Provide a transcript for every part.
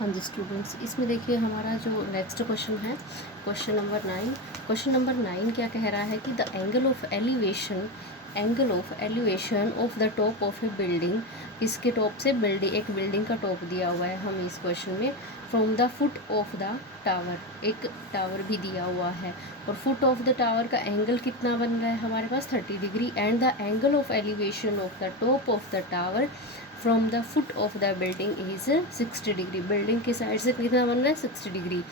हाँ जी स्टूडेंट्स, इसमें देखिए हमारा जो नेक्स्ट क्वेश्चन है क्वेश्चन नंबर 9। क्वेश्चन नंबर 9 क्या कह रहा है कि the angle of elevation of the top of A building, इसके टॉप से बिल्डिंग, एक बिल्डिंग का टॉप दिया हुआ है हमें इस क्वेश्चन में, from the foot of the tower, एक टावर भी दिया हुआ है और फुट ऑफ द टावर का एंगल कितना बन रहा है हमारे पास 30 degree, and the angle of elevation of the top of the tower from the foot of the building is 60 degree. Building की साइड से कितना बन रहा है 60 degree.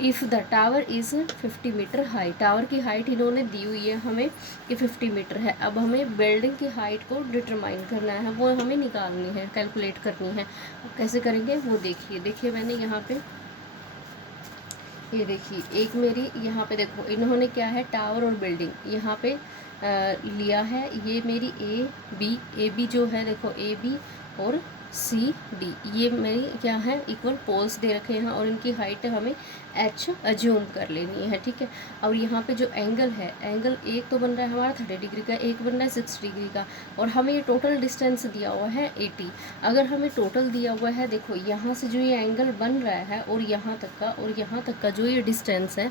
If the tower is 50 meter high, tower की हाइट इन्होंने दी हुई है हमें कि 50 मीटर है। अब हमें बिल्डिंग की हाइट को डिटरमाइन करना है, वो हमें निकालनी है, कैलकुलेट करनी है। अब कैसे करेंगे वो देखिए मैंने यहाँ पे ये देखिए, एक मेरी यहाँ पे देखो इन्होंने क्या है टावर और बिल्डिंग यहाँ पे लिया है, ये मेरी ए बी जो है देखो ए बी और सी डी, ये मेरी क्या है इक्वल पोल्स दे रखे हैं और इनकी हाइट हमें एच अज्यूम कर लेनी है, ठीक है। और यहाँ पे जो एंगल है, एंगल एक तो बन रहा है हमारा 30 डिग्री का, एक बन रहा है 60 डिग्री का, और हमें ये टोटल डिस्टेंस दिया हुआ है 80। अगर हमें टोटल दिया हुआ है देखो यहाँ से जो ये एंगल बन रहा है और यहाँ तक का जो ये डिस्टेंस है,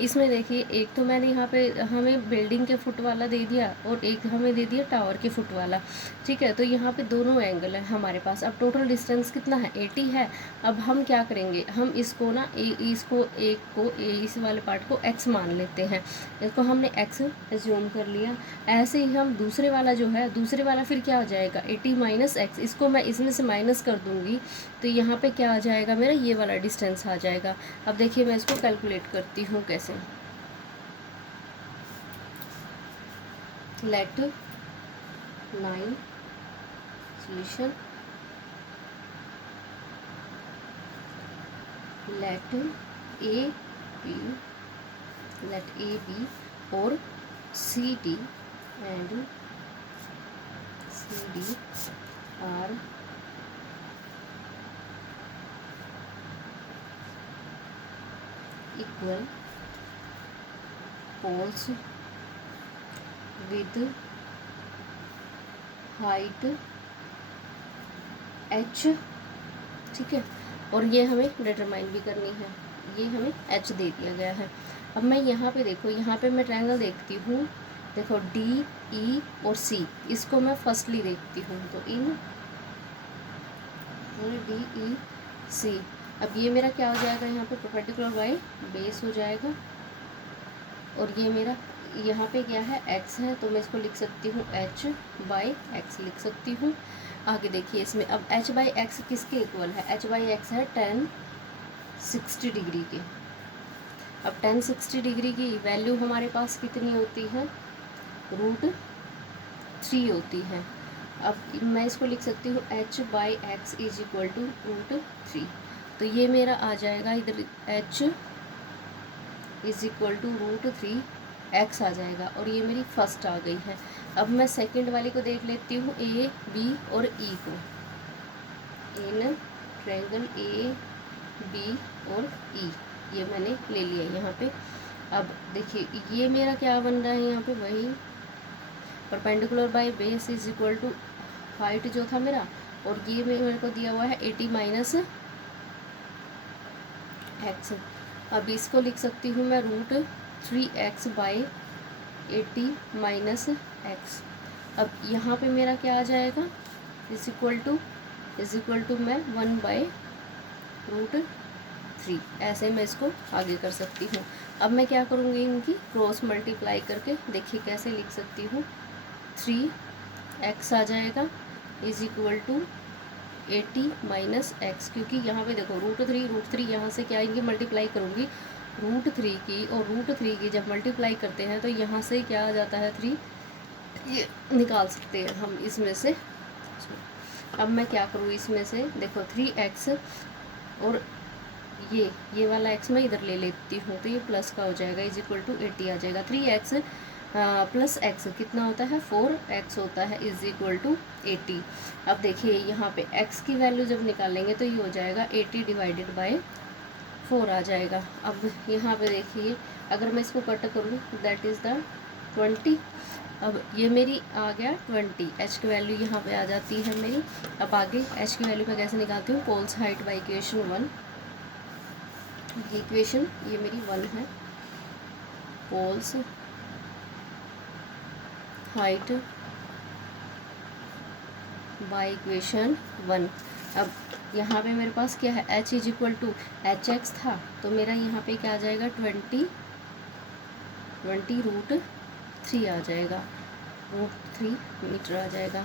इसमें देखिए एक तो मैंने यहाँ पे हमें बिल्डिंग के फुट वाला दे दिया और एक हमें दे दिया टावर के फुट वाला, ठीक है। तो यहाँ पे दोनों एंगल है हमारे पास। अब टोटल डिस्टेंस कितना है 80 है। अब हम क्या करेंगे, हम इसको ना इस वाले पार्ट को x मान लेते हैं, इसको हमने x एज्यूम कर लिया। ऐसे ही हम दूसरे वाला जो है, दूसरे वाला फिर क्या हो जाएगा 80 माइनस एक्स, इसको मैं इसमें से माइनस कर दूंगी तो यहाँ पे क्या आ जाएगा मेरा ये वाला डिस्टेंस आ जाएगा। अब देखिए मैं इसको कैलकुलेट करती हूँ कैसे। Let 9 solution, let A B और C D and C D are equal poles with height h, ठीक है। और ये हमें डिटरमाइन भी करनी है, ये हमें h दे दिया गया है। अब मैं यहाँ पे देखो, यहाँ पे मैं ट्रायंगल देखती हूँ, देखो डी ई और सी, इसको मैं फर्स्टली देखती हूँ तो इन डी ई सी। अब ये मेरा क्या हो जाएगा यहाँ पे परपेंडिकुलर बाय बेस हो जाएगा, और ये मेरा यहाँ पे क्या है x है तो मैं इसको लिख सकती हूँ h बाई एक्स लिख सकती हूँ। आगे देखिए इसमें अब h बाई एक्स किसके इक्वल है, h बाई एक्स है 10 60 डिग्री के। अब 10 60 डिग्री की वैल्यू हमारे पास कितनी होती है, √3 होती है। अब मैं इसको लिख सकती हूँ h by x is equal to √3, तो ये मेरा आ जाएगा इधर h is equal to √3 x आ जाएगा, और ये मेरी फर्स्ट आ गई है। अब मैं सेकंड वाली को देख लेती हूँ ए बी और ई को, इन ट्रायंगल ए बी और ई, ये मैंने ले लिया यहाँ पे। अब देखिए ये मेरा क्या बन रहा है यहाँ पे, वही perpendicular by base is equal to height जो था मेरा, और ये मेरे को दिया हुआ है 80 माइनस एक्स। अब इसको लिख सकती हूँ मैं √3x बाई 80 माइनस एक्स। अब यहाँ पे मेरा क्या आ जाएगा इज इक्वल टू मैं 1 बाई √3, ऐसे मैं इसको आगे कर सकती हूँ। अब मैं क्या करूँगी, इनकी क्रॉस मल्टीप्लाई करके देखिए कैसे लिख सकती हूँ, 3x आ जाएगा is equal to 80 minus x, क्योंकि यहाँ पे देखो √3 यहाँ से क्या आएंगे मल्टीप्लाई करूँगी √3 की, और √3 की जब मल्टीप्लाई करते हैं तो यहाँ से क्या आ जाता है 3, ये निकाल सकते हैं हम इसमें से। अब मैं क्या करूँ इसमें से देखो 3x और ये वाला x मैं इधर ले लेती हूँ तो ये प्लस का हो जाएगा इज इक्वल टू 80 आ जाएगा। 3x प्लस x कितना होता है 4x होता है इज इक्वल टू 80। अब देखिए यहाँ पे x की वैल्यू जब निकालेंगे तो ये हो जाएगा 80 डिवाइडेड बाय 4 आ जाएगा। अब यहाँ पे देखिए अगर मैं इसको कट करूँ दैट इज़ द 20। अब ये मेरी आ गया 20, h की वैल्यू यहाँ पे आ जाती है मेरी। अब आगे h की वैल्यू मैं कैसे निकालती हूँ, पोल्स हाइट बाई इक्वेशन 1, ये इक्वेशन ये मेरी 1 है। Poles height by equation 1। अब यहाँ पे मेरे पास क्या है, h is equal to h x था, तो मेरा यहाँ पे क्या आ जाएगा 20 √3 आ जाएगा, √3 मीटर आ जाएगा।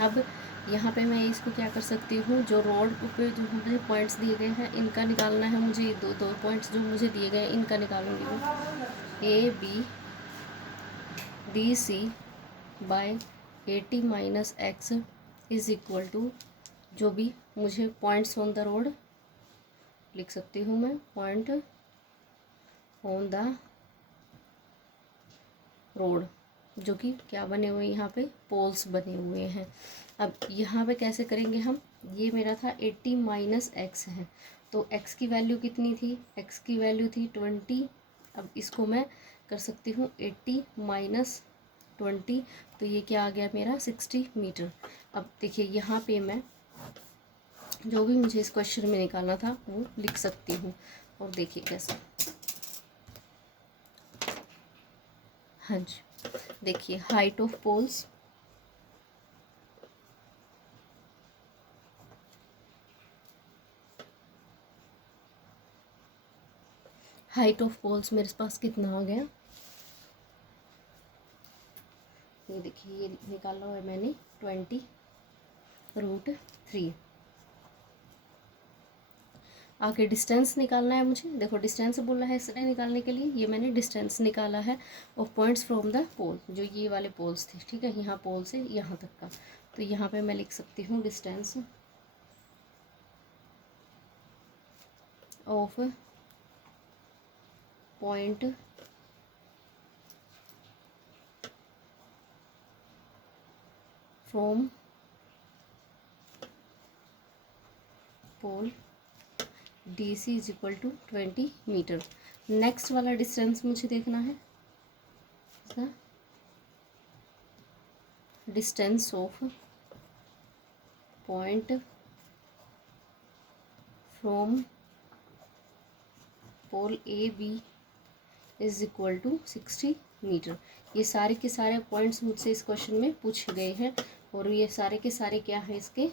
अब यहाँ पे मैं इसको क्या कर सकती हूँ, जो रोड पे जो मुझे पॉइंट्स दिए गए हैं इनका निकालना है मुझे। दो पॉइंट्स जो मुझे दिए गए हैं इनका निकालूंगी मैं। ABDC by 80 - x is equal to, जो भी मुझे पॉइंट्स ऑन द रोड लिख सकती हूँ मैं, पॉइंट ऑन द रोड, जो कि क्या बने हुए हैं यहाँ पे, पोल्स बने हुए हैं। अब यहाँ पे कैसे करेंगे हम, ये मेरा था 80 - x है, तो x की वैल्यू कितनी थी, x की वैल्यू थी 20। अब इसको मैं कर सकती हूँ 80 - 20, तो ये क्या आ गया मेरा 60 मीटर। अब देखिए यहाँ पे मैं जो भी मुझे इस क्वेश्चन में निकालना था वो लिख सकती हूँ, और देखिए कैसे। हाँ जी, देखिए height of poles, height of poles मेरे पास कितना आ गया, ये देखिए ये निकाला हुआ है मैंने 20 √3। आगे डिस्टेंस निकालना है मुझे, देखो डिस्टेंस बोला है इसने निकालने के लिए, ये मैंने डिस्टेंस निकाला है ऑफ पॉइंट्स फ्रॉम द पोल, जो ये वाले पोल्स थे, ठीक है, यहाँ पोल से यहाँ तक का। तो यहाँ पे मैं लिख सकती हूँ distance of point from pole DC is equal to 20 meter. Next वाला डिस्टेंस मुझे देखना है, distance of point from pole AB is equal to 60 meter. ये सारे के सारे पॉइंट्स मुझसे इस क्वेश्चन में पूछे गए हैं, और ये सारे के सारे क्या है, इसके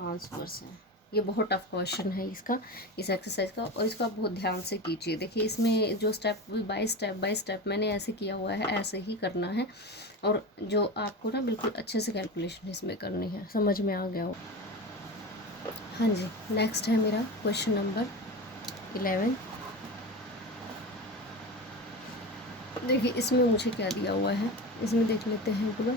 आंसर्स हैं। ये बहुत टफ क्वेश्चन है इसका, इस एक्सरसाइज का, और इसको आप बहुत ध्यान से कीजिए। देखिए इसमें जो स्टेप बाय स्टेप मैंने ऐसे किया हुआ है, ऐसे ही करना है, और जो आपको ना बिल्कुल अच्छे से कैलकुलेशन इसमें करनी है, समझ में आ गया हो। हाँ जी, नेक्स्ट है मेरा क्वेश्चन नंबर 11। देखिए इसमें मुझे क्या दिया हुआ है, इसमें देख लेते हैं पूरा।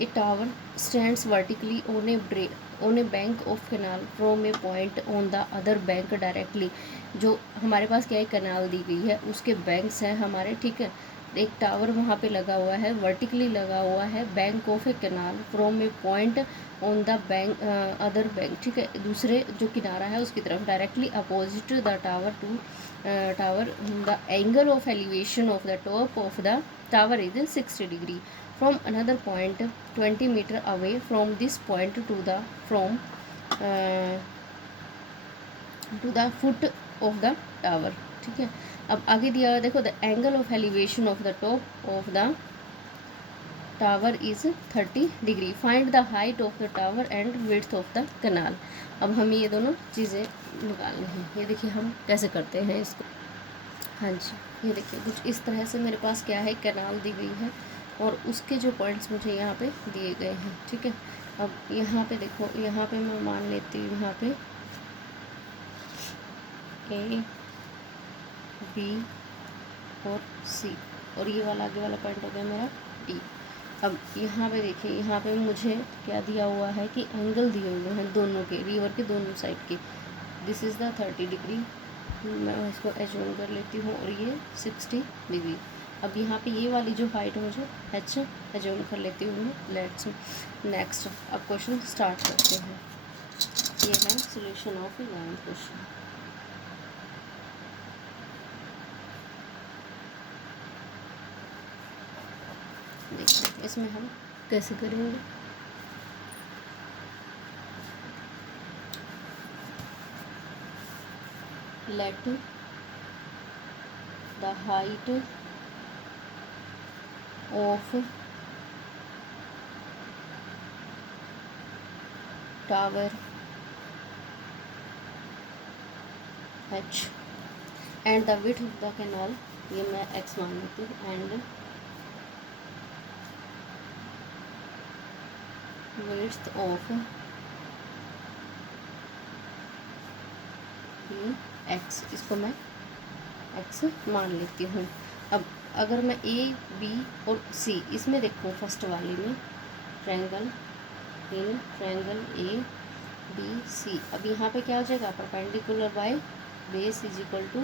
ए tower stands vertically on A bank of canal from A point on the other bank directly. जो हमारे पास क्या है, कैनाल दी गई है, उसके बैंक्स हैं हमारे, ठीक है। एक टावर वहाँ पे लगा हुआ है, वर्टिकली लगा हुआ है, bank of A canal from A point on the bank other bank, ठीक है, दूसरे जो किनारा है उसकी तरफ, directly opposite the tower the angle of elevation of the top of the tower is 60 degree from another point 20 meter away from this point to the foot of the tower, ठीक है। अब आगे दिया हुआ देखो, the angle of elevation of the top of the tower is 30 degree, find the height of the tower and width of the canal. अब हमें ये दोनों चीज़ें निकालनी हैं, ये देखिए हम कैसे करते हैं इसको। हाँ जी, ये देखिए कुछ इस तरह से मेरे पास क्या है, कैनाल दी गई है, और उसके जो पॉइंट्स मुझे यहाँ पे दिए गए हैं, ठीक है। अब यहाँ पे देखो, यहाँ पे मैं मान लेती हूँ यहाँ पे A B और C, और ये वाला आगे वाला पॉइंट हो गया मेरा D। अब यहाँ पे देखिए, यहाँ पे मुझे क्या दिया हुआ है कि एंगल दिए हुए हैं दोनों के, रिवर के दोनों साइड के। दिस इज़ द 30 डिग्री, मैं इसको एज्यूम कर लेती हूँ, और ये 60 डिग्री। अब यहाँ पे ये वाली जो हाइट मुझे h एज्यूम कर लेती हूँ मैं। लेट्स नेक्स्ट, अब क्वेश्चन स्टार्ट करते हैं। ये है सॉल्यूशन ऑफ 11th क्वेश्चन। देखिए इसमें हम कैसे करेंगे। let the height of tower h and the width of the canal, ये मैं x मान लेती हूँ, and width of ये x, इसको मैं x मान लेती हूँ। अब अगर मैं a b और c इसमें देखूँ, फर्स्ट वाली में triangle in triangle a b c, अब यहाँ पे क्या हो जाएगा, perpendicular by base is equal to,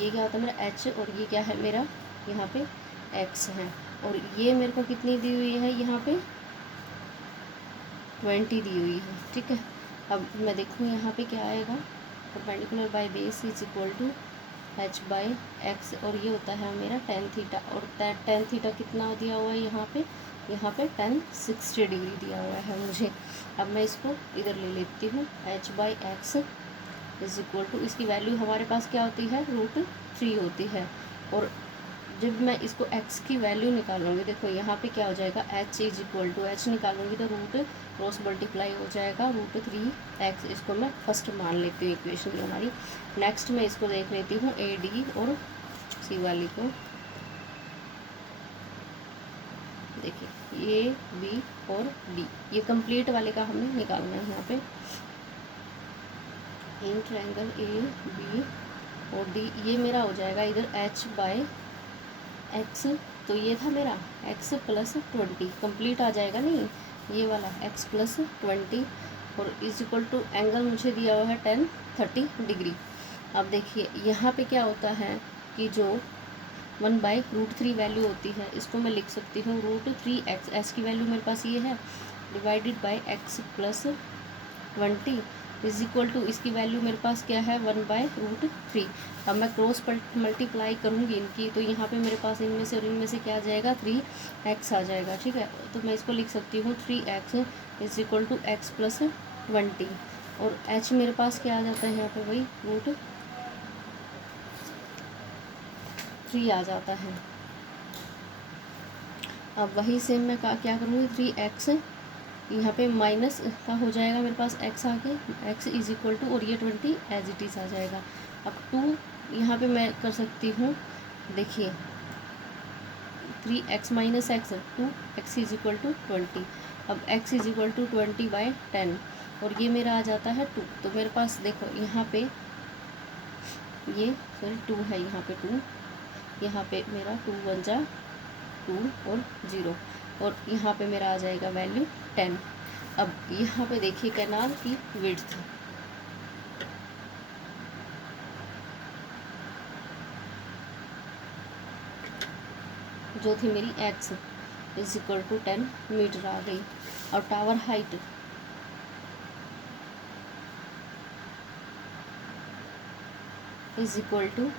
ये क्या होता है मेरा h और ये क्या है मेरा यहाँ पे x है, और ये मेरे को कितनी दी हुई है यहाँ पे 20 दी हुई है, ठीक है। अब मैं देखूँ यहाँ पे क्या आएगा, perpendicular by base is equal to h by x, और ये होता है मेरा tan थीटा, और tan थीटा कितना दिया हुआ है यहाँ पे tan 60 डिग्री दिया हुआ है मुझे। अब मैं इसको इधर ले लेती हूँ, h by x is equal to, इसकी वैल्यू हमारे पास क्या होती है, √3 होती है, और जब मैं इसको x की वैल्यू निकालूंगी, देखो यहाँ पे क्या हो जाएगा, h is equal to, h निकालूंगी तो रूट क्रॉस मल्टीप्लाई हो जाएगा √3x, इसको मैं फर्स्ट मान लेती हूँ इक्वेशन में हमारी। नेक्स्ट मैं इसको देख लेती हूँ ए डी और सी वाली को, देखिए ए बी और डी, ये कंप्लीट वाले का हमें निकालना है यहाँ पे, इन ट्रायंगल ए बी और डी, ये मेरा हो जाएगा इधर h बाय एक्स, तो ये था मेरा x प्लस 20 कंप्लीट आ जाएगा, नहीं ये वाला x प्लस 20, और इज इक्वल टू एंगल मुझे दिया हुआ है 10-30 डिग्री। अब देखिए यहाँ पे क्या होता है कि जो 1/√3 वैल्यू होती है, इसको मैं लिख सकती हूँ √3x, x की वैल्यू मेरे पास ये है, divided by x plus 20 is equal to, इसकी वैल्यू मेरे पास क्या है 1/√3। अब मैं क्रॉस मल्टीप्लाई करूँगी इनकी, तो यहाँ पे मेरे पास इनमें से और इनमें से क्या आ जाएगा, 3x आ जाएगा, ठीक है। तो मैं इसको लिख सकती हूँ 3x is equal to x plus 20, और h मेरे पास क्या आ जाता है यहाँ पे, वही √3 आ जाता है। अब वही सेम मैं क्या करूँगी, 3x यहाँ पे माइनस का हो जाएगा मेरे पास x आगे, x इज इक्वल टू, और ये 20 एज इट इज़ आ जाएगा। अब 2 यहाँ पे मैं कर सकती हूँ, देखिए 3x minus x, 2x is equal to 20, अब x इज इक्वल टू 20/10, और ये मेरा आ जाता है 2, तो मेरे पास देखो यहाँ पे ये 2 है, यहाँ पे 2, यहाँ पे मेरा 2 1 जा 2 और 0, और यहाँ पे मेरा आ जाएगा वैल्यू 10। अब यहाँ पे देखिए कैनाल की विड्थ, जो थी मेरी x is equal to 10 metre आ गई, और tower height is equal to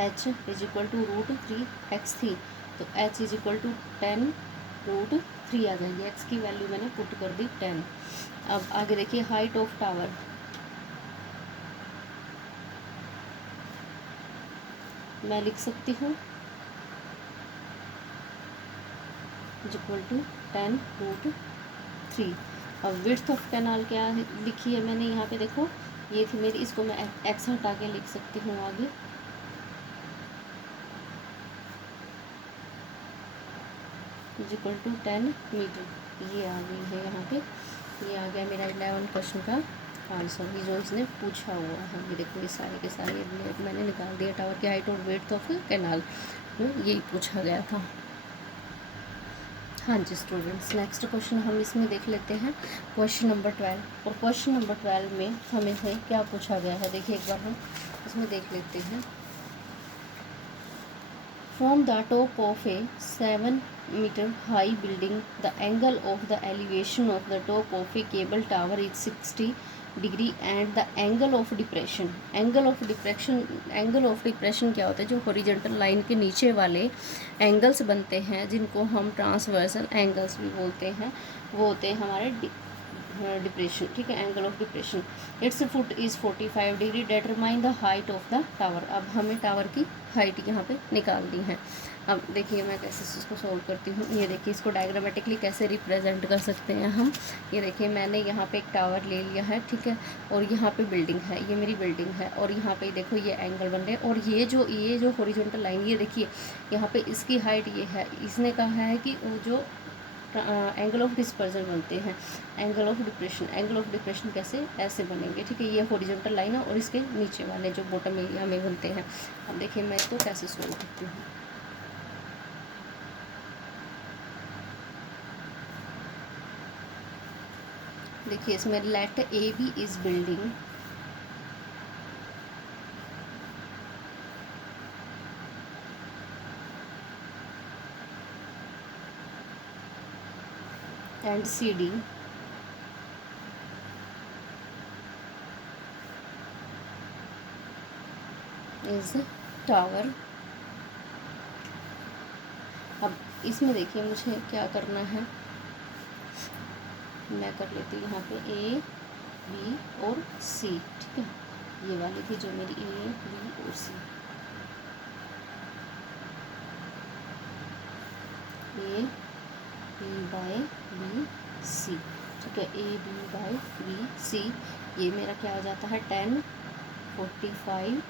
h is equal to √3x थी, तो h इज इक्वल टू 10√3 आ जाएगी, x की वैल्यू मैंने पुट कर दी 10। अब आगे देखिए हाइट ऑफ टावर, मैं लिख सकती हूँ इज इक्वल टू 10√3। अब विड्थ ऑफ कैनाल क्या है लिखी है मैंने यहाँ पे, देखो ये थी मेरी, इसको मैं x हटा के लिख सकती हूँ आगे, इज इक्वल टू 10 मीटर, ये आ गई है यहाँ पे, ये आ गया मेरा 11 क्वेश्चन का आंसर, ये जो इसने पूछा हुआ है, ये देखो ये सारे के सारे मैंने निकाल दिया, टावर की हाइट और विड्थ ऑफ कैनाल में यही पूछा गया था। हाँ जी स्टूडेंट्स, नेक्स्ट क्वेश्चन हम इसमें देख लेते हैं, क्वेश्चन नंबर 12, और क्वेश्चन नंबर 12 में हमें से क्या पूछा गया है, देखिए एक बार हम इसमें देख लेते हैं। From the top of A 7 meter high building, the angle of the elevation of the top of a cable tower is 60 degree and the angle of depression क्या होता है, जो हॉरिजॉन्टल लाइन के नीचे वाले एंगल्स बनते हैं जिनको हम ट्रांसवर्सल एंगल्स भी बोलते हैं, वो होते हैं हमारे डिप्रेशन, ठीक है, angle of depression. It's foot is 45 degree, determine the height of the tower. अब हमें टावर की हाइट यहाँ पे निकालनी है। अब देखिए मैं कैसे इसको सॉल्व करती हूँ। ये देखिए इसको डायग्रामेटिकली कैसे रिप्रेजेंट कर सकते हैं हम। ये देखिए मैंने यहाँ पे एक टावर ले लिया है, ठीक है, और यहाँ पे बिल्डिंग है, ये मेरी बिल्डिंग है, और यहाँ पे देखो ये एंगल बन रहे हैं, और ये जो हॉरिजॉन्टल लाइन, ये देखिए यहाँ पे इसकी हाइट ये है। इसने कहा है कि वो जो एंगल ऑफ डिस्पर्जन बनते हैं, एंगल ऑफ डिप्रेशन कैसे ऐसे बनेंगे, ठीक है। ये हॉरिजॉन्टल लाइन है और इसके नीचे वाले जो बॉटम एरिया में बनते हैं। अब देखिए मैं इसको कैसे सोल्व करती हूँ। देखिए इसमें let A B is building, and C D is tower. अब इसमें देखिए मुझे क्या करना है, मैं कर लेती हूँ यहाँ पे ए बी और सी, ठीक है। ये वाली थी जो मेरी ए बी और C, A B by B C, ठीक है, A B by B C. ये मेरा क्या हो जाता है 10 45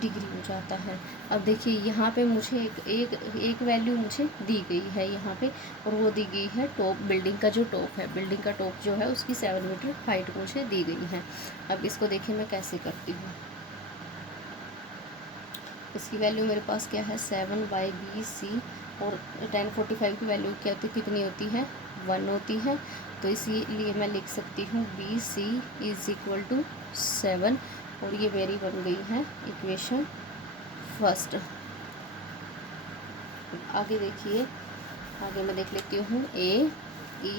डिग्री हो जाता है। अब देखिए यहाँ पे मुझे एक वैल्यू मुझे दी गई है यहाँ पे, और वो दी गई है टॉप, बिल्डिंग का जो टॉप है, बिल्डिंग का टॉप जो है उसकी 7 मीटर हाइट मुझे दी गई है। अब इसको देखिए मैं कैसे करती हूँ। इसकी वैल्यू मेरे पास क्या है 7 बाई बी सी, और 10 45 की वैल्यू क्या होती, कितनी होती है 1 होती है। तो इसीलिए मैं लिख सकती हूँ B C is equal to 7, और ये मेरी बन गई है इक्वेशन फर्स्ट। आगे देखिए, आगे मैं देख लेती हूँ ए ई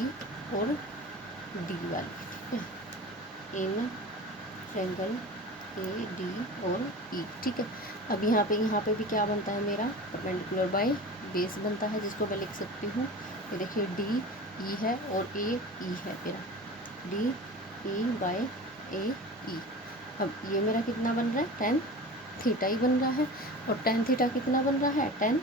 और डी वाली, ठीक है, इन ट्रायंगल ए डी और ई, ठीक है। अब यहाँ पे भी क्या बनता है मेरा परपेंडिकुलर बाय बेस बनता है, जिसको मैं लिख सकती हूँ। ये देखिए डी ई है और ए ई है मेरा, डी ई बाय ए ई। अब ये मेरा कितना बन रहा है 10 थीटा ही बन रहा है, और 10 थीटा कितना बन रहा है 10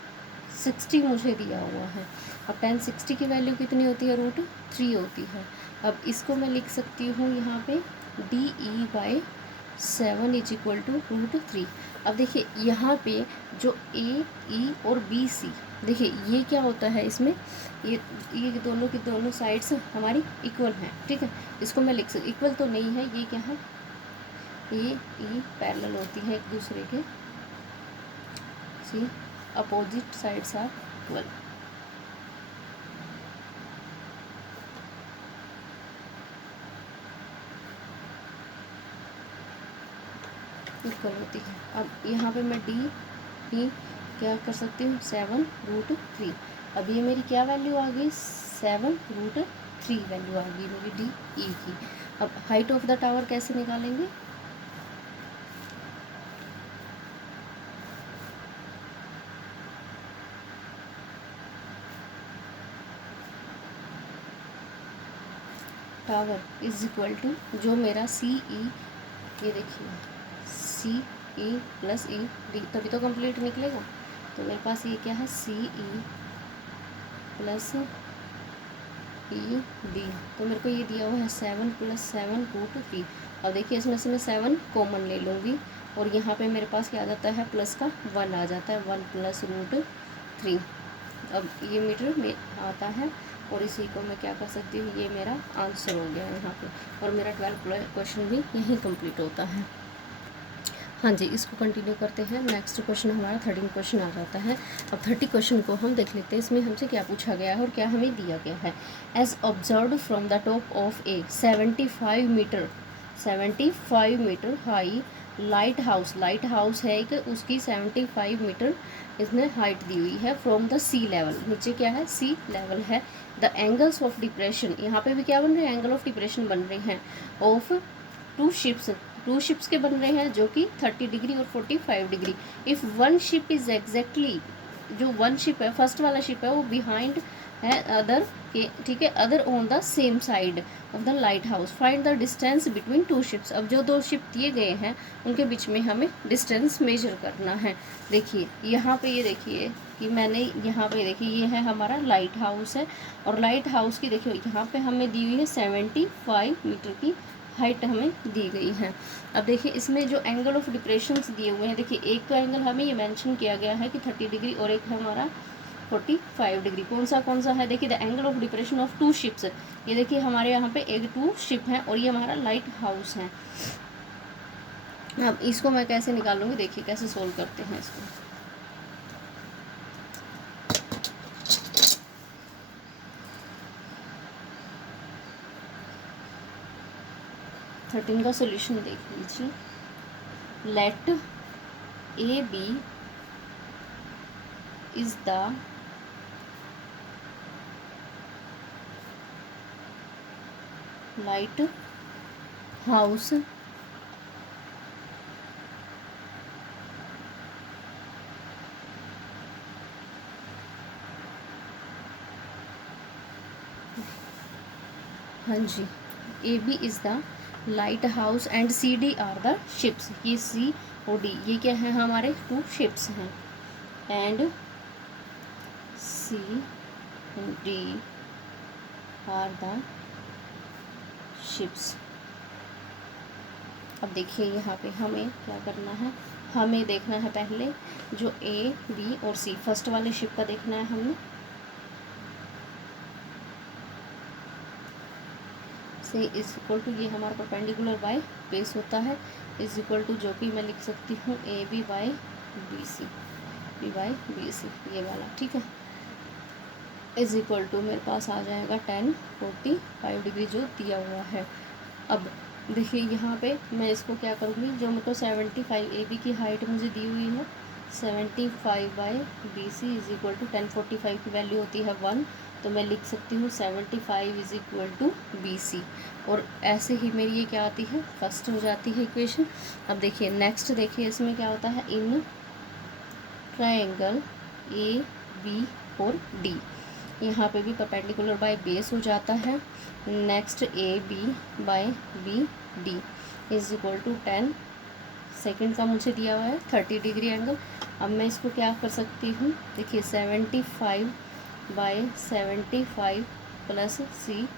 60 मुझे दिया हुआ है। अब 10 60 की वैल्यू कितनी होती है √3 होती है। अब इसको मैं लिख सकती हूँ यहाँ पे D E by 7 is equal to √3। अब देखिए यहाँ पे जो ए ई और बी सी, देखिए ये क्या होता है इसमें, ये दोनों की दोनों साइड्स हमारी इक्वल हैं, ठीक है। इसको मैं लिख सकती, इक्वल तो नहीं है, ये क्या है, ए ई पैरेलल होती है एक दूसरे के, C opposite sides are equal. Equal होती है। अब यहाँ पे मैं डी ई क्या कर सकती हूँ 7√3। अब ये मेरी क्या वैल्यू आ गई 7√3 वैल्यू आ गई मेरी डी ई की। अब हाइट ऑफ द टावर कैसे निकालेंगे, टावर इज इक्वल टू जो मेरा सी ई, ये देखिए सी ई प्लस ई डी, तभी तो कंप्लीट निकलेगा। तो मेरे पास ये क्या है सी ई प्लस ई डी, तो मेरे को ये दिया हुआ है 7 + 7√3। अब देखिए इसमें से मैं 7 कॉमन ले लूँगी, और यहाँ पे मेरे पास क्या आ जाता है प्लस का 1 आ जाता है, 1 + √3। अब ये मीटर में आता है, और इसी को मैं क्या कर सकती हूँ, ये मेरा आंसर हो गया है यहाँ पे, और मेरा 12 क्वेश्चन भी यहीं कंप्लीट होता है। हाँ जी, इसको कंटिन्यू करते हैं। नेक्स्ट क्वेश्चन हमारा 13 क्वेश्चन आ जाता है। अब 30 क्वेश्चन को हम देख लेते हैं, इसमें हमसे क्या पूछा गया है और क्या हमें दिया गया है। As observed from the top of a 75 meter high lighthouse है एक, उसकी 75 मीटर इसने हाइट दी हुई है फ्रॉम द सी लेवल, नीचे क्या है सी लेवल है। द एंगल्स ऑफ डिप्रेशन, यहाँ पे भी क्या बन रहे हैं एंगल ऑफ डिप्रेशन बन रहे हैं, ऑफ टू शिप्स के बन रहे हैं जो कि 30 डिग्री और 45 degree. If one ship is exactly, जो वन शिप है फर्स्ट वाला शिप है वो बिहाइंड है अदर कि ठीक है, other on the same side of the light house, find the distance between two ships. अब जो दो शिप दिए गए हैं उनके बीच में हमें डिस्टेंस मेजर करना है। देखिए यहाँ पे ये देखिए कि मैंने यहाँ पे देखिए ये है हमारा लाइट हाउस है, और लाइट हाउस की देखिए यहाँ पे हमें दी हुई है 75 मीटर की हाइट हमें दी गई है। अब देखिए इसमें जो एंगल ऑफ डिप्रेशंस दिए हुए हैं, देखिए एक तो एंगल हमें ये मेंशन किया गया है कि 30 डिग्री और एक है हमारा 45 डिग्री। कौन सा है, देखिए the angle of depression of two ships. ये देखिए हमारे यहाँ पे एक टू शिप है और ये हमारा लाइट हाउस है। अब इसको मैं कैसे निकालूंगी, देखिए कैसे सोल्व करते हैं इसको। थर्टीन का सोल्यूशन देख लीजिए। Let A B is the lighthouse हाँ जी, A B is the lighthouse and C D are the ships. ये सी और डी ये क्या है, हमारे टू शिप्स हैं, and C D are the ships. अब देखिए यहाँ पे हमें क्या करना है, हमें देखना है पहले जो ए बी और सी फर्स्ट वाले शिप का देखना है हमें। से इज इक्वल टू ये हमारा परपेंडिकुलर बाय बेस होता है, इज इक्वल टू जो कि मैं लिख सकती हूँ A B by B C, B by B C ये वाला, ठीक है। इज इक्वल टू मेरे पास आ जाएगा 10 45 डिग्री जो दिया हुआ है। अब देखिए यहाँ पे मैं इसको क्या करूँगी, जो मेरे को 75 ए बी की हाइट मुझे दी हुई है 75 by B C is equal to 10 45 की वैल्यू होती है 1, तो मैं लिख सकती हूँ 75 is equal to B C, और ऐसे ही मेरी ये क्या आती है, फर्स्ट हो जाती है इक्वेशन। अब देखिए नेक्स्ट देखिए इसमें क्या होता है, इन ट्रायंगल ए बी और डी, यहाँ पे भी परपेंडिकुलर बाय बेस हो जाता है। Next A B by B D is equal to 10, second का मुझे दिया हुआ है 30 डिग्री एंगल। अब मैं इसको क्या कर सकती हूँ, देखिए 75 बाय 75 प्लस सी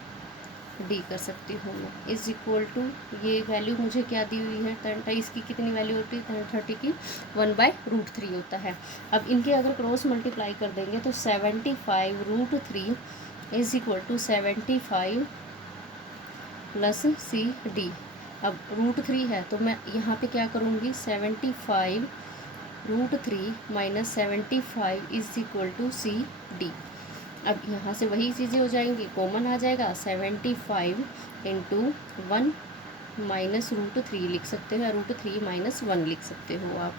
डी कर सकती हूँ मैं, इज इक्वल टू ये वैल्यू मुझे क्या दी हुई है 30, इसकी कितनी वैल्यू होती है 30 की 1/√3 होता है। अब इनके अगर क्रॉस मल्टीप्लाई कर देंगे तो 75√3 is equal to 75 plus C D. अब √3 है तो मैं यहाँ पे क्या करूँगी, 75√3 minus 75 is equal to C D. अब यहाँ से वही चीज़ें हो जाएंगी, कॉमन आ जाएगा 75 इंटू 1 माइनस √3 लिख सकते हो, या √3 माइनस 1 लिख सकते हो आप।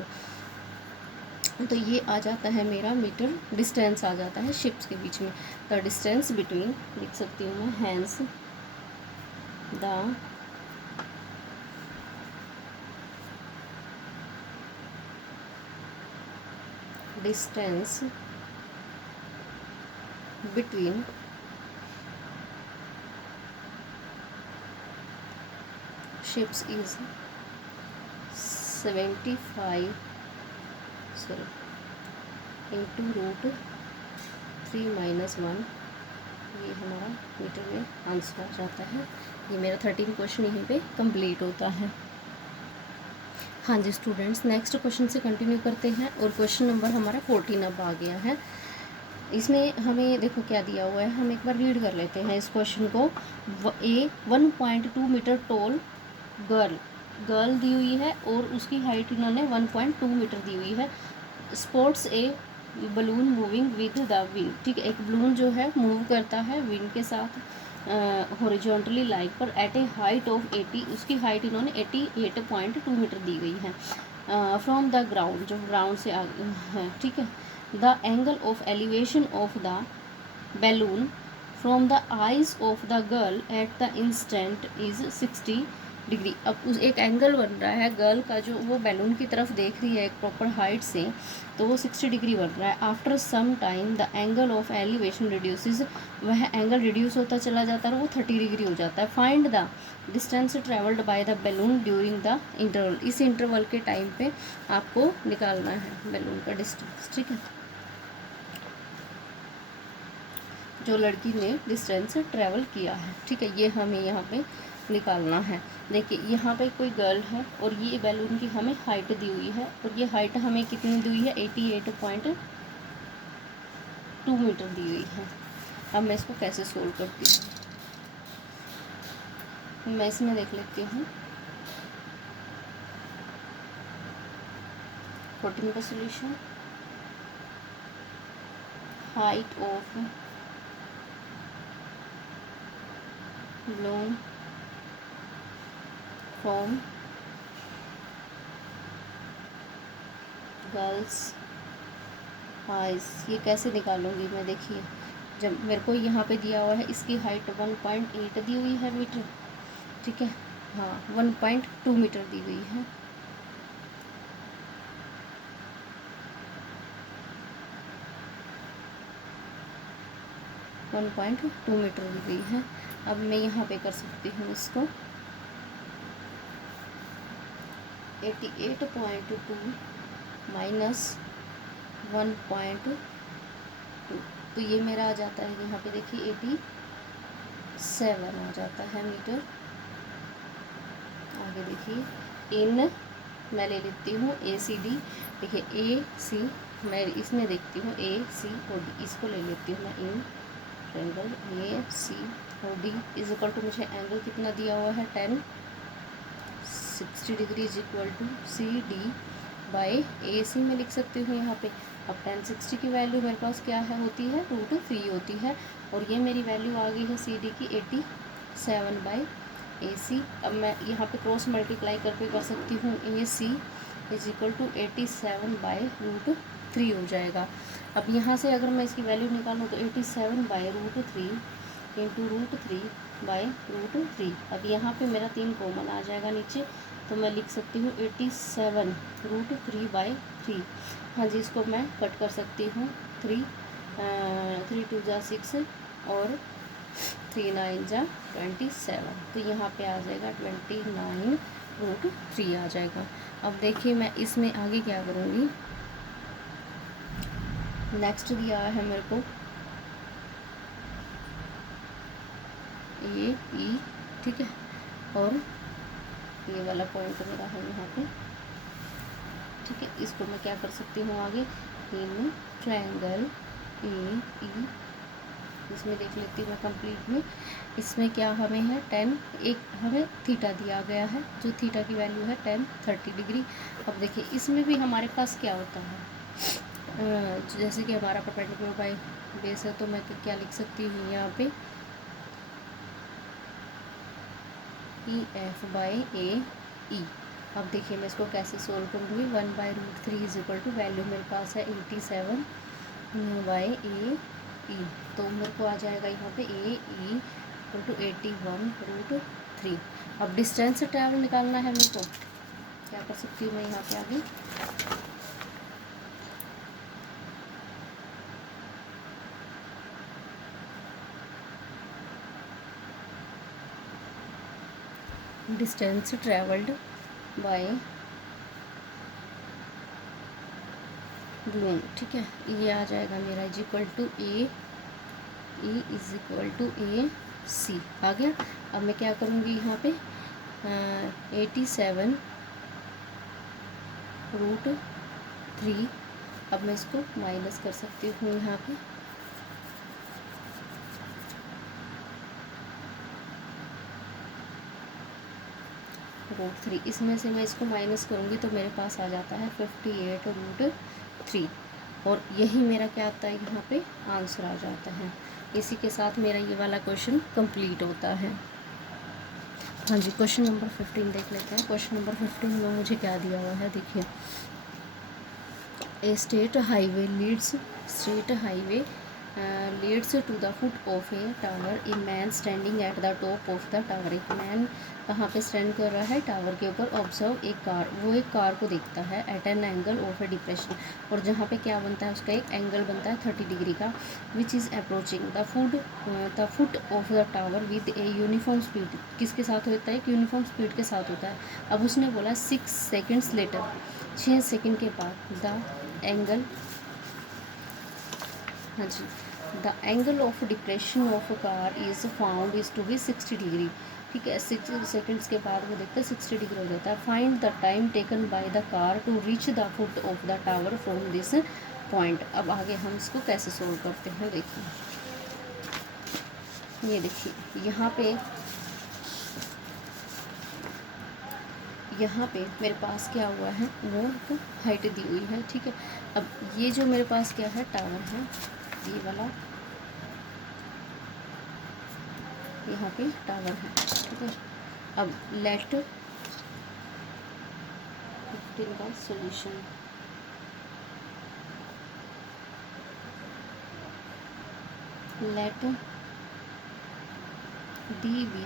तो ये आ जाता है मेरा मीटर डिस्टेंस आ जाता है शिप्स के बीच में। द डिस्टेंस बिटवीन लिख सकती हूँ मैं, hence the distance between ships is 75 into √3 minus 1, ये हमारा मीटर में आंसर आ जाता है। ये मेरा 13 क्वेश्चन यहीं पे कंप्लीट होता है। हाँ जी स्टूडेंट्स, नेक्स्ट क्वेश्चन से कंटिन्यू करते हैं, और क्वेश्चन नंबर हमारा 14 अब आ गया है। इसमें हमें देखो क्या दिया हुआ है, हम एक बार रीड कर लेते हैं इस क्वेश्चन को। ए 1.2 मीटर टॉल गर्ल दी हुई है और उसकी हाइट इन्होंने 1.2 मीटर दी हुई है। Sports A balloon moving with the wind, ठीक है, एक बलून जो है मूव करता है विंड के साथ हॉरिजॉन्टली लाइन पर एट ए हाइट ऑफ 80, उसकी हाइट इन्होंने 88.2 मीटर दी गई है फ्रॉम द ग्राउंड, जो ग्राउंड से है, ठीक है। The angle of elevation of the balloon from the eyes of the girl at the instant is 60 degree. अब उस एक एंगल बन रहा है गर्ल का, जो वो बैलून की तरफ देख रही है एक प्रॉपर हाइट से, तो वो 60 डिग्री बन रहा है। After some time the angle of elevation reduces, वह एंगल रिड्यूस होता चला जाता है और वो 30 डिग्री हो जाता है। Find the distance travelled by the balloon during the interval, इस इंटरवल के टाइम पे आपको निकालना है बैलून का डिस्टेंस, ठीक है, जो लड़की ने डिस्टेंस ट्रैवल किया है, ठीक है, ये हमें यहाँ पे निकालना है। देखिए यहाँ पे कोई गर्ल है और ये बैलून की हमें हाइट दी हुई है, और ये हाइट हमें कितनी दी हुई है, 88.2 मीटर दी हुई है। अब मैं इसको कैसे सोल्व करती हूँ, मैं इसमें देख लेती हूँ 14 का solution. Height of balloon from girls eyes, ये कैसे निकालूंगी मैं, देखिए जब मेरे को यहाँ पे दिया हुआ है इसकी हाइट 1.8 दी हुई है मीटर, ठीक है, हाँ 1.2 मीटर दी हुई है। वन पॉइंट 2 मीटर दी गई है। अब मैं यहाँ पे कर सकती हूँ इसको 88.2 माइनस 1.2, तो ये मेरा आ जाता है यहाँ पे देखिए 87 आ जाता है मीटर। आगे देखिए इन मैं ले लेती हूँ ACD, देखिए AC मैं इसमें देखती हूँ ACOD, इसको ले लेती हूँ मैं in angle ACOD is equal to, मुझे एंगल कितना दिया हुआ है 1060 degree is equal to CD by AC में लिख सकती हूँ यहाँ पे। अब 1060 की वैल्यू मेरे पास क्या है होती है, √3 होती है, और ये मेरी वैल्यू आ गई है CD की 87 बाई AC। अब मैं यहाँ पे क्रॉस मल्टीप्लाई करके कर सकती हूँ AC is equal to 87 by √3 हो जाएगा। अब यहाँ से अगर मैं इसकी वैल्यू निकालूँ तो 87 बाई √3 इंटू √3 बाई √3। अब यहाँ पे मेरा 3 कॉमन आ जाएगा नीचे, तो मैं लिख सकती हूँ 87 √3 बाई 3। हाँ जी, इसको मैं कट कर सकती हूँ, 3 2 जा 6 और 3 9 जा 27, तो यहाँ पे आ जाएगा 29√3 आ जाएगा। अब देखिए मैं इसमें आगे क्या करूँगी, नेक्स्ट दिया है मेरे को AE, ठीक है, और ये वाला पॉइंट मेरा है यहाँ पे, ठीक है, इसको मैं क्या कर सकती हूँ आगे, इन ट्रायंगल AE, इसमें देख लेती हूँ मैं कंप्लीट में। इसमें क्या हमें है 10, एक हमें थीटा दिया गया है, जो थीटा की वैल्यू है 1030 डिग्री। अब देखिए इसमें भी हमारे पास क्या होता है, जैसे कि हमारा परपेंडिकुलर बाय बेस है, तो मैं क्या लिख सकती हूँ यहाँ पे EF बाई AE। अब देखिए मैं इसको कैसे सोल्व करूँगी, 1/√3 इज इक्वल टू, वैल्यू मेरे पास है 87 बाई AE, तो मेरे को आ जाएगा यहाँ पे AE इक्वल टू 81√3। अब डिस्टेंस ट्रैवल निकालना है मेरे को, क्या कर सकती हूँ मैं यहाँ पे आगे, डिस्टेंस ट्रैवल्ड बाय balloon, ठीक है, ये आ जाएगा मेरा is equal to AE is equal to AC आ गया। अब मैं क्या करूँगी यहाँ पे 87√3, अब मैं इसको माइनस कर सकती हूँ यहाँ पे, √3, इसमें से मैं इसको माइनस करूँगी तो मेरे पास आ जाता है 58√3, और यही मेरा क्या आता है यहाँ पे आंसर आ जाता है। इसी के साथ मेरा ये वाला क्वेश्चन कंप्लीट होता है। हाँ जी, क्वेश्चन नंबर 15 देख लेते हैं। क्वेश्चन नंबर 15 में मुझे क्या दिया हुआ है, देखिए a state highway leads to the foot of a tower. A man standing at the top of the tower. एक मैन कहाँ पे स्टैंड कर रहा है, टावर के ऊपर. ऑब्जर्व एक कार, वो एक कार को देखता है. At an angle of a depression, और जहाँ पे क्या बनता है, उसका एक एंगल बनता है 30 डिग्री का. Which is approaching the foot of the tower with a uniform speed. किसके साथ होता है, एक यूनिफॉर्म स्पीड के साथ होता है. अब उसने बोला 6 सेकेंड्स लेटर, 6 सेकेंड के बाद द एंगल, हाँ जी, the angle of depression of car is found is to be 60 degree. ठीक है, 6 सेकेंड्स के बाद वो देखते हैं 60 डिग्री हो जाता है. Find the time taken by the car to reach the foot of the tower from this point. अब आगे हम इसको कैसे सोल्व करते हैं, देखिए. ये देखिए यहाँ पे मेरे पास क्या हुआ है, वो तो हाइट दी हुई है. ठीक है, अब ये जो मेरे पास क्या है, टावर है, ये वाला यहाँ पे टावर है. ठीक है, अब लेट 15 का solution. Let D B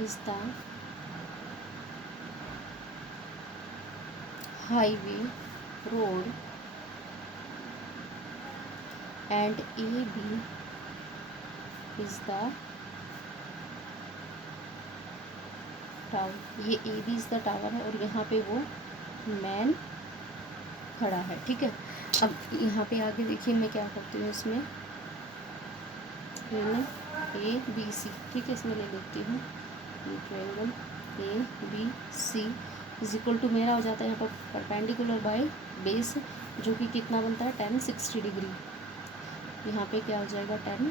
is the highway road and AB is the tower. ये AB इज़ द टावर है, और यहाँ पे वो मैन खड़ा है. ठीक है, अब यहाँ पे आगे देखिए मैं क्या करती हूँ, इसमें ABC. ठीक है, इसमें ले लेती हूँ triangle ABC is equal to, मेरा हो जाता है यहाँ पर परपेंडिकुलर बाय बेस, जो कि कितना बनता है, 10 60 डिग्री. यहाँ पे क्या हो जाएगा, 10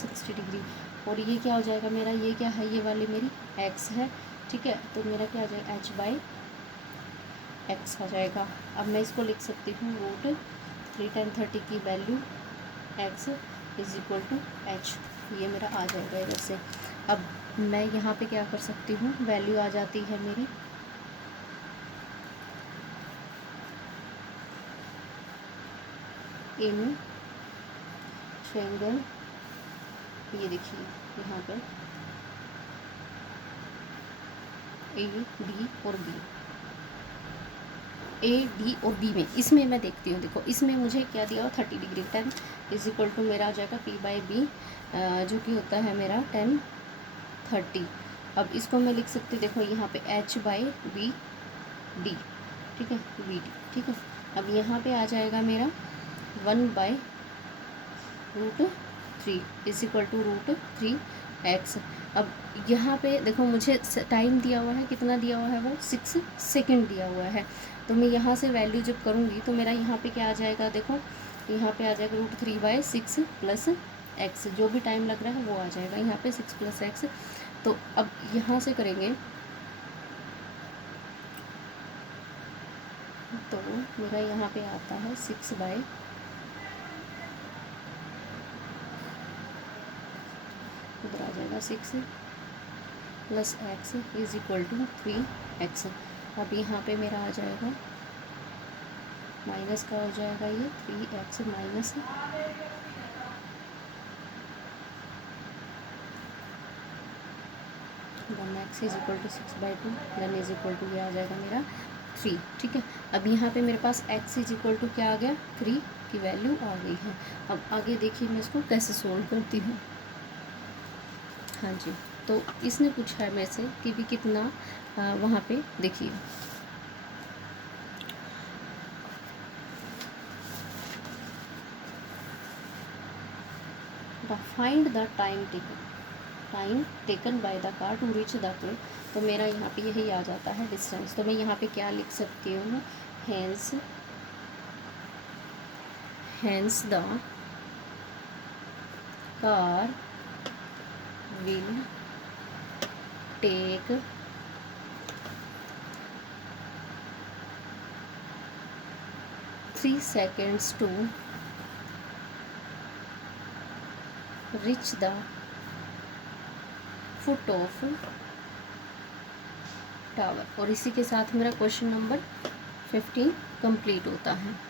60 डिग्री. और ये क्या हो जाएगा मेरा, ये क्या है, ये वाली मेरी x है. ठीक है, तो मेरा क्या हो जाएगा, h/x हो जाएगा. अब मैं इसको लिख सकती हूँ √3 tan 30 की value x is equal to h. ये मेरा आ जाएगा इधर से. अब मैं यहाँ पे क्या कर सकती हूँ, वैल्यू आ जाती है मेरी इन ट्रायंगल. ये देखिए यहाँ पे A डी और बी में, इसमें मैं देखती हूँ. देखो इसमें मुझे क्या दिया हुआ, 30 डिग्री. 10 इज इक्वल टू मेरा आ जाएगा P/B, जो कि होता है मेरा 10 30. अब इसको मैं लिख सकती हूँ, देखो यहाँ पे H/BD. ठीक है, BD. ठीक है, अब यहाँ पे आ जाएगा मेरा 1/√3 इज इक्वल टू √3x. अब यहाँ पे देखो मुझे टाइम दिया हुआ है, कितना दिया हुआ है, वो 6 सेकेंड दिया हुआ है. तो मैं यहाँ से वैल्यू जब करूँगी तो मेरा यहाँ पे क्या आ जाएगा, देखो यहाँ पे आ जाएगा √3/6 + x. जो भी टाइम लग रहा है वो आ जाएगा यहाँ पे 6 + x. तो अब यहाँ से करेंगे तो मेरा यहाँ पे आता है 6 इधर आ जाएगा 6 + x is equal to 3x. अब यहाँ पे मेरा आ जाएगा माइनस का हो जाएगा, ये 3x minus 1x is equal to 6/2 then is equal to, ये आ जाएगा मेरा 3. ठीक है, अब यहाँ पे मेरे पास x इज इक्वल टू क्या आ गया, 3 की वैल्यू आ गई है. अब आगे देखिए मैं इसको कैसे सोल्व करती हूँ. हाँ जी, तो इसने पूछा है मेरे से कि भी कितना, वहाँ पे देखिए find the time taken by the car to reach the point. तो मेरा यहाँ पे यही आ जाता है डिस्टेंस. तो मैं यहाँ पे क्या लिख सकती हूँ, hence the car will take 3 seconds to reach the foot of tower. और इसी के साथ मेरा क्वेश्चन नंबर 15 कंप्लीट होता है।